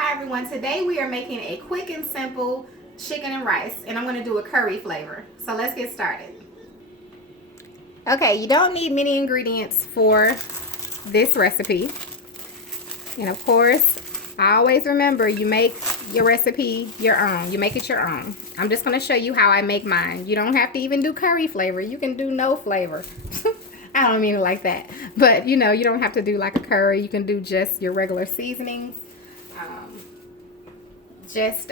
Hi everyone, today we are making a quick and simple chicken and rice, and I'm going to do a curry flavor. So let's get started. Okay, you don't need many ingredients for this recipe. And of course, I always remember you make your recipe your own. You make it your own. I'm just going to show you how I make mine. You don't have to even do curry flavor. You can do no flavor. I don't mean it like that. But you know, you don't have to do like a curry. You can do just your regular seasonings. Just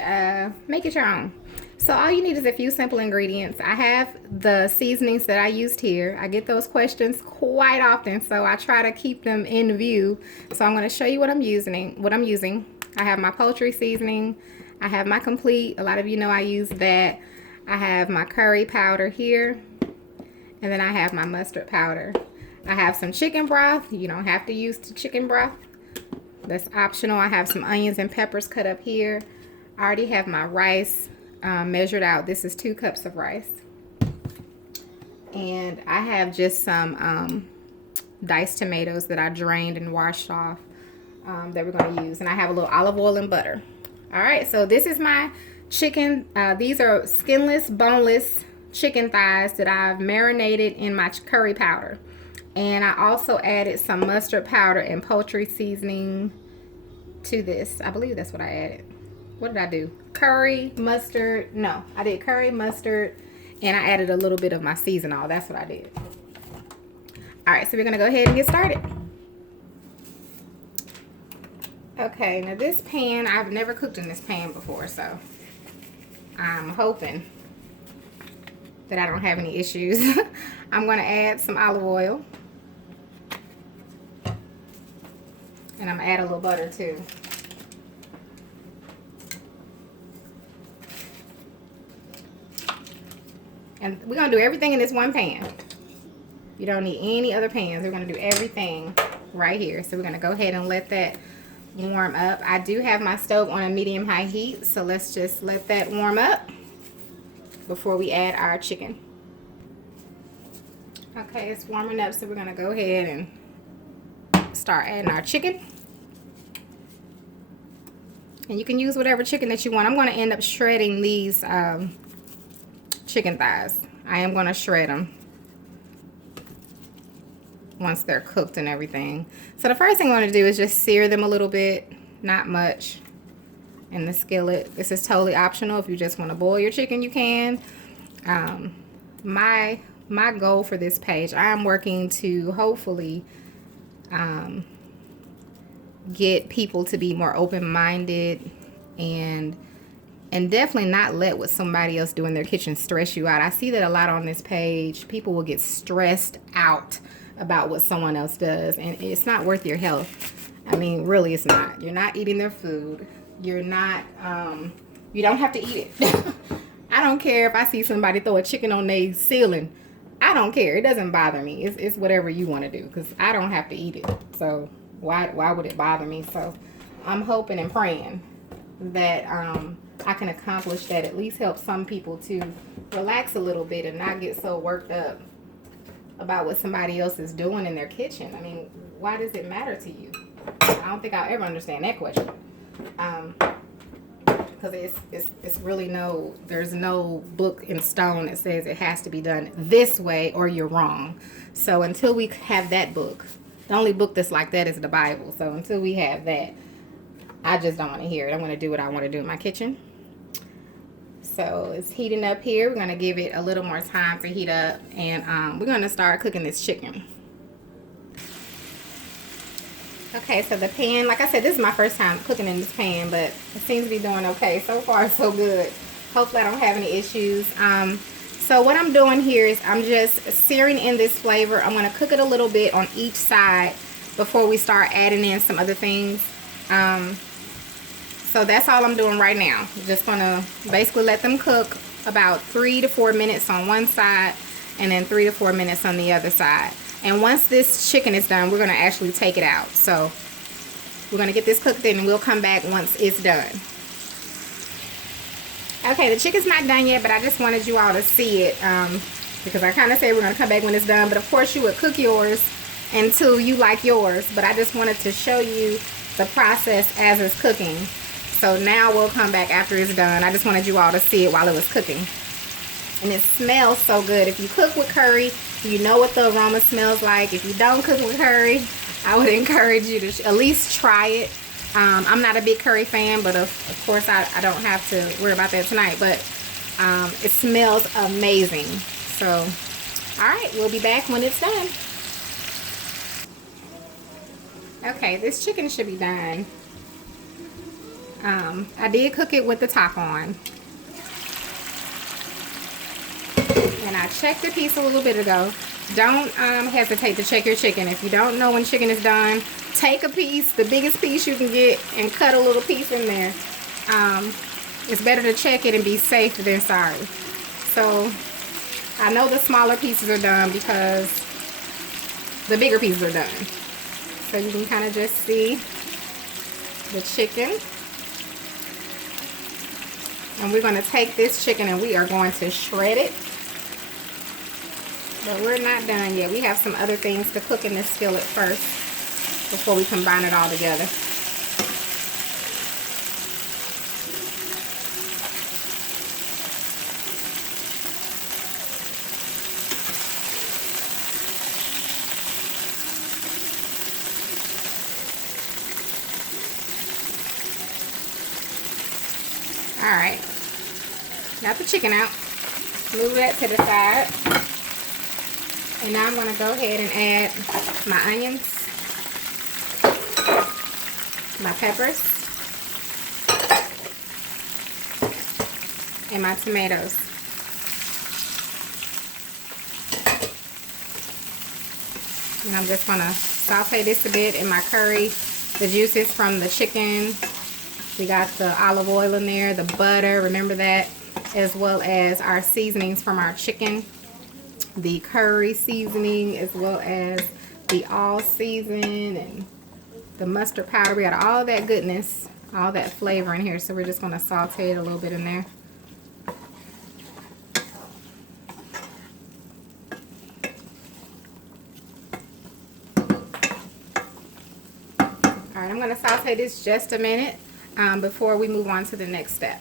make it your own. So all you need is a few simple ingredients. I have the seasonings that I used here. I get those questions quite often, so I try to keep them in view. So I'm going to show you what I'm using. I have my poultry seasoning. I have my complete. A lot of you know I use that. I have my curry powder here. And then I have my mustard powder. I have some chicken broth. You don't have to use the chicken broth. That's optional. I have some onions and peppers cut up here. I already have my rice measured out. This is 2 cups of rice. And I have just some diced tomatoes that I drained and washed off that we're going to use. And I have a little olive oil and butter. All right, so this is my chicken. These are skinless, boneless chicken thighs that I've marinated in my curry powder. And I also added some mustard powder and poultry seasoning to this. I believe that's what I added. What did I do? Curry, mustard. No, I did curry, mustard, and I added a little bit of my seasoning. That's what I did. All right, so we're gonna go ahead and get started. Okay, now this pan, I've never cooked in this pan before, so I'm hoping that I don't have any issues. I'm gonna add some olive oil. And I'm gonna add a little butter too. And we're going to do everything in this one pan. You don't need any other pans. We're going to do everything right here. So we're going to go ahead and let that warm up. I do have my stove on a medium-high heat. So let's just let that warm up before we add our chicken. Okay, it's warming up. So we're going to go ahead and start adding our chicken. And you can use whatever chicken that you want. I'm going to end up shredding these chicken thighs. I am going to shred them once they're cooked and everything. So the first thing I'm going to do is just sear them a little bit, not much, in the skillet. This is totally optional. If you just want to boil your chicken, you can. My goal for this page, I am working to hopefully get people to be more open-minded and definitely not let what somebody else do in their kitchen stress you out. I see that a lot on this page. People will get stressed out about what someone else does, and it's not worth your health. I mean, really, it's not. You're not eating their food. You're not, you don't have to eat it. I don't care if I see somebody throw a chicken on their ceiling. I don't care. It doesn't bother me. It's whatever you want to do, because I don't have to eat it. So why would it bother me? So I'm hoping and praying that I can accomplish that, at least help some people to relax a little bit and not get so worked up about what somebody else is doing in their kitchen. I mean, why does it matter to you? I don't think I'll ever understand that question. Because it's really there's no book in stone that says it has to be done this way or you're wrong. So until we have that book, the only book that's like that is the Bible. So until we have that, I just don't want to hear it. I'm going to do what I want to do in my kitchen. So it's heating up here. We're going to give it a little more time to heat up. And we're going to start cooking this chicken. Okay, so the pan, like I said, this is my first time cooking in this pan, but it seems to be doing okay. So far, so good. Hopefully I don't have any issues. So what I'm doing here is I'm just searing in this flavor. I'm going to cook it a little bit on each side before we start adding in some other things. So that's all I'm doing right now. I'm just going to basically let them cook about 3 to 4 minutes on one side and then 3 to 4 minutes on the other side. And once this chicken is done, we're going to actually take it out. So we're going to get this cooked in and we'll come back once it's done. Okay, the chicken's not done yet, but I just wanted you all to see it because I kind of said we're going to come back when it's done. But of course you would cook yours until you like yours. But I just wanted to show you the process as it's cooking. So now we'll come back after it's done. I just wanted you all to see it while it was cooking. And it smells so good. If you cook with curry, you know what the aroma smells like. If you don't cook with curry, I would encourage you to at least try it. I'm not a big curry fan, but of course I don't have to worry about that tonight. But it smells amazing. So, all right, we'll be back when it's done. Okay, this chicken should be done. I did cook it with the top on. And I checked the piece a little bit ago. Don't hesitate to check your chicken. If you don't know when chicken is done, take a piece, the biggest piece you can get, and cut a little piece in there. It's better to check it and be safe than sorry. So I know the smaller pieces are done because the bigger pieces are done. So you can kind of just see the chicken. And we're going to take this chicken and we are going to shred it. But we're not done yet. We have some other things to cook in this skillet first before we combine it all together. Alright, got the chicken out. Move that to the side. And now I'm going to go ahead and add my onions, my peppers, and my tomatoes. And I'm just going to saute this a bit in my curry. The juices from the chicken. We got the olive oil in there, the butter, remember that, as well as our seasonings from our chicken. The curry seasoning, as well as the all season and the mustard powder. We got all that goodness, all that flavor in here. So we're just going to saute it a little bit in there. Alright, I'm going to saute this just a minute before we move on to the next step.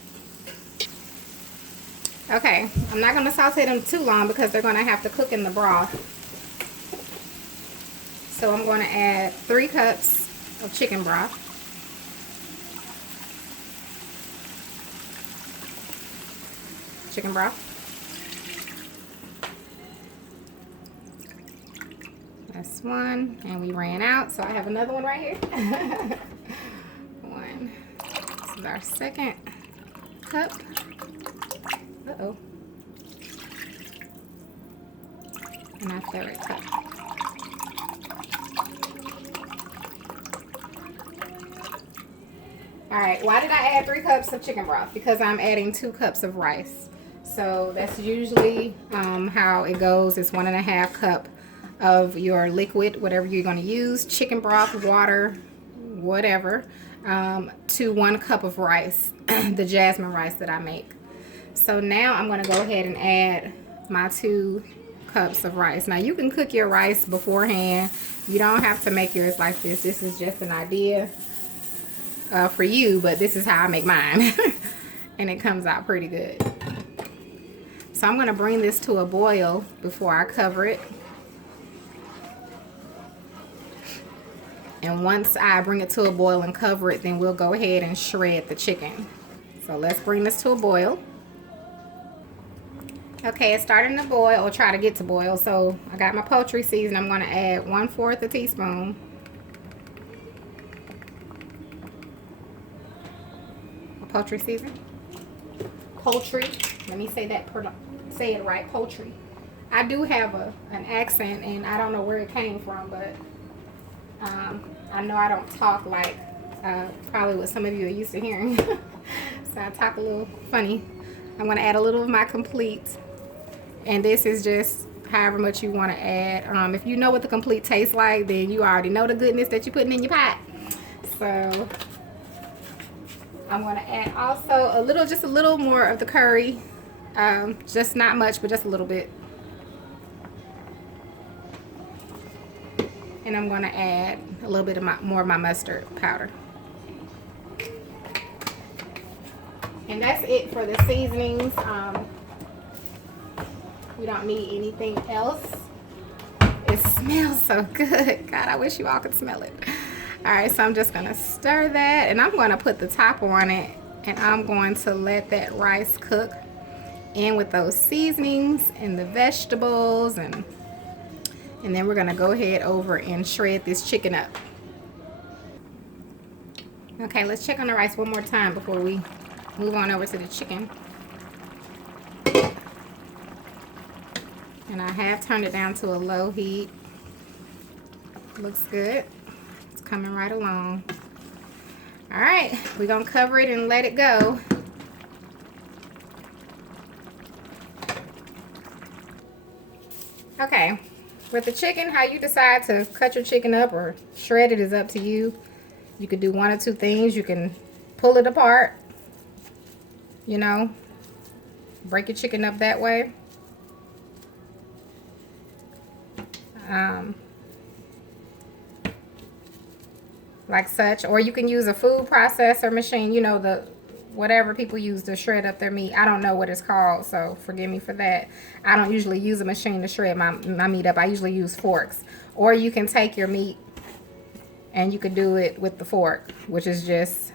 Okay, I'm not going to saute them too long because they're going to have to cook in the broth. So I'm going to add 3 cups of chicken broth. Chicken broth. That's one, and we ran out, so I have another one right here. One. This is our second cup. Uh-oh. And our third cup. Alright, why did I add 3 cups of chicken broth? Because I'm adding 2 cups of rice. So that's usually how it goes. It's 1.5 cup of your liquid, whatever you're going to use, chicken broth, water, whatever, to 1 cup of rice, the jasmine rice that I make. So now I'm going to go ahead and add my 2 cups of rice. Now you can cook your rice beforehand. You don't have to make yours like this. This is just an idea for you, but this is how I make mine. And it comes out pretty good. So I'm going to bring this to a boil before I cover it. And once I bring it to a boil and cover it, then we'll go ahead and shred the chicken. So let's bring this to a boil. Okay, it's starting to boil, or try to get to boil. So I got my poultry season. I'm going to add 1/4 a teaspoon. Poultry season. Poultry. Let me say that. Say it right. Poultry. I do have an accent, and I don't know where it came from, but I know I don't talk like probably what some of you are used to hearing. So I talk a little funny. I'm going to add a little of my complete. And this is just however much you want to add. If you know what the complete tastes like, then you already know the goodness that you're putting in your pot. So I'm going to add also just a little more of the curry. Just not much, but just a little bit. And I'm going to add a little bit of more of my mustard powder. And that's it for the seasonings. We don't need anything else. It smells so good. God, I wish you all could smell it. All right, so I'm just gonna stir that, and I'm gonna put the top on it, and I'm going to let that rice cook in with those seasonings and the vegetables, and then we're gonna go ahead over and shred this chicken up. Okay, let's check on the rice one more time before we move on over to the chicken. And I have turned it down to a low heat. Looks good. It's coming right along. All right, we're gonna cover it and let it go. Okay, with the chicken, how you decide to cut your chicken up or shred it is up to you. You could do one or two things. You can pull it apart, you know, break your chicken up that way. Like such, or you can use a food processor machine, you know, the whatever people use to shred up their meat. I don't know what it's called, so forgive me for that. I don't usually use a machine to shred my meat up. I usually use forks. Or you can take your meat and you can do it with the fork, which is just,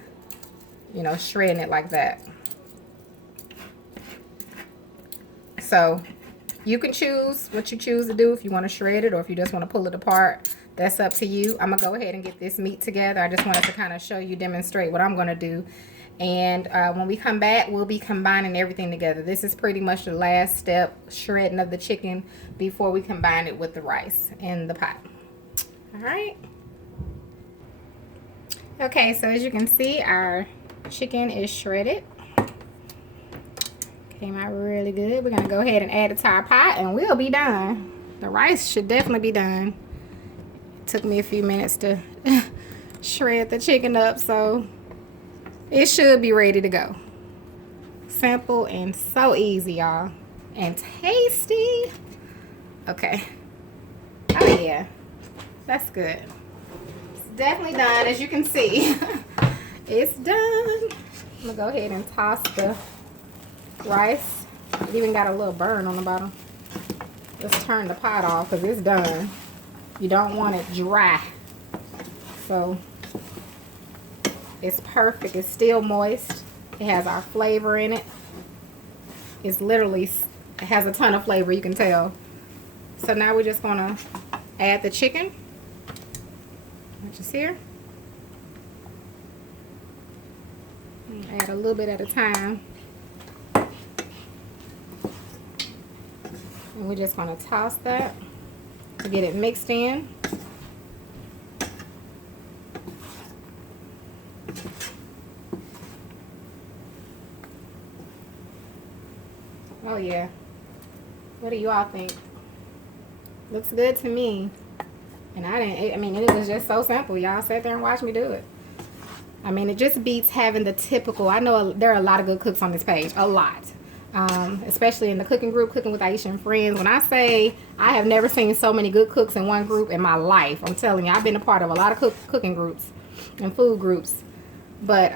you know, shredding it like that. So you can choose what you choose to do, if you want to shred it or if you just want to pull it apart. That's up to you. I'm gonna go ahead and get this meat together. I just wanted to kind of show you, demonstrate what I'm gonna do. And when we come back, we'll be combining everything together. This is pretty much the last step, shredding of the chicken before we combine it with the rice in the pot. All right. Okay, so as you can see, our chicken is shredded. Came out really good. We're gonna go ahead and add it to our pot and we'll be done. The rice should definitely be done. It took me a few minutes to shred the chicken up, so it should be ready to go. Simple and so easy, y'all. And tasty. Okay. Oh yeah, that's good. It's definitely done, as you can see. It's done. I'm gonna go ahead and toss the rice. It even got a little burn on the bottom. Let's turn the pot off because it's done. You don't want it dry. So it's perfect. It's still moist. It has our flavor in it. It's literally, it has a ton of flavor, you can tell. So now we're just gonna add the chicken, which is here. Add a little bit at a time. And we're just gonna toss that to get it mixed in. Oh yeah. What do you all think? Looks good to me. And I mean, it was just so simple. Y'all sat there and watched me do it. I mean, it just beats having the typical. I know there are a lot of good cooks on this page. A lot. Especially in the cooking group, Cooking with Aisha and Friends. When I say I have never seen so many good cooks in one group in my life, I'm telling you, I've been a part of a lot of cooking groups and food groups. But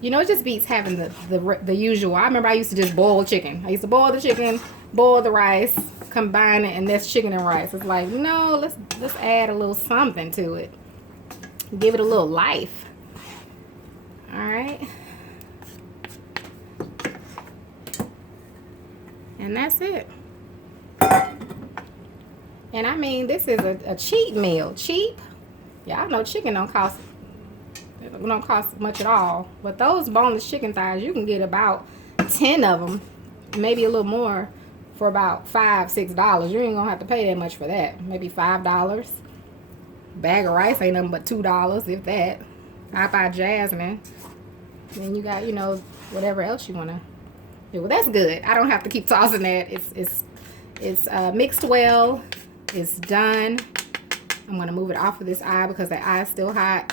you know, it just beats having the usual. I remember I used to just boil chicken. I used to boil the chicken, boil the rice, combine it, and that's chicken and rice. It's like, no, let's add a little something to it. Give it a little life. All right. And that's it. And I mean, this is a cheap meal. Cheap. Y'all know chicken don't cost much at all. But those boneless chicken thighs, you can get about 10 of them, maybe a little more, for about $5-6. You ain't gonna have to pay that much for that. Maybe $5. Bag of rice ain't nothing but $2, if that. I buy jasmine. Then you got, you know, whatever else you wanna. Yeah, well, that's good. I don't have to keep tossing that. It's mixed well. It's done. I'm gonna move it off of this eye because the eye is still hot.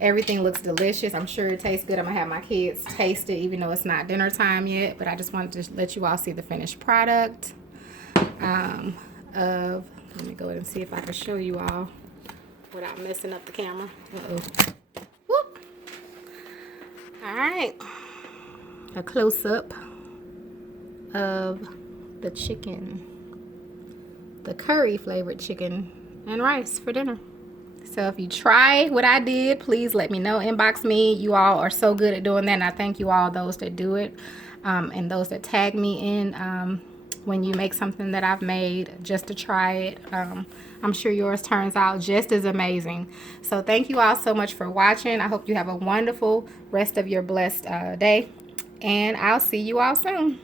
Everything looks delicious. I'm sure it tastes good. I'm gonna have my kids taste it, even though it's not dinner time yet. But I just wanted to let you all see the finished product. Let me go ahead and see if I can show you all without messing up the camera. Uh-oh. Whoop. All right, a close-up of the chicken, the curry flavored chicken and rice for dinner. So if you try what I did, please let me know. Inbox me. You all are so good at doing that, and I thank you all, those that do it, and those that tag me in when you make something that I've made just to try it. I'm sure yours turns out just as amazing. So thank you all so much for watching. I hope you have a wonderful rest of your blessed day, and I'll see you all soon.